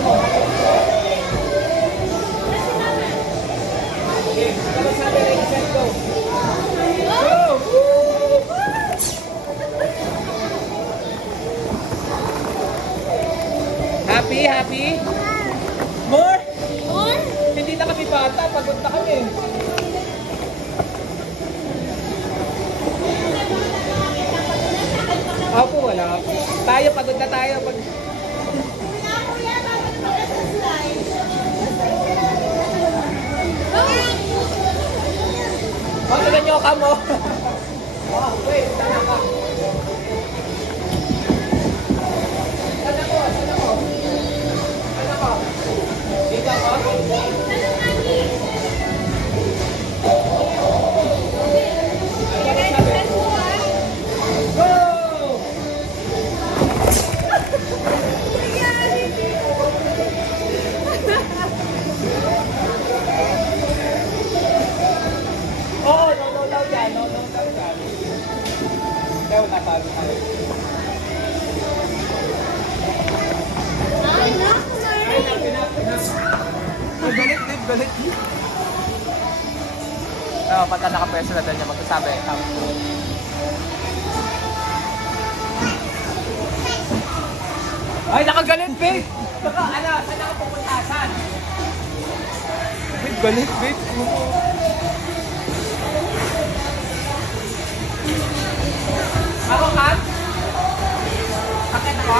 mo? Okay, kalau sabi ready, set, go. Go! Happy, happy? More? More? Hindi na kami bata, pagod na kami. Opo, wala. Tayo, pagod na tayo. Oh, tignan nyo ka mo. Oh, wait, sana ka. Sana ko, sana ko. Sana ko. Dito ako. Go! Oh, no daw yan. No daw yan. Kaya natalo tayo. Ay, naku, Galit, galit. Oo, pagka naka-preso na doon niya magsasabi. Ay, nakagalit, babe! Baka, saan ako pupuntasan? Babe, galit, babe. Ako, Kat? Akit ako?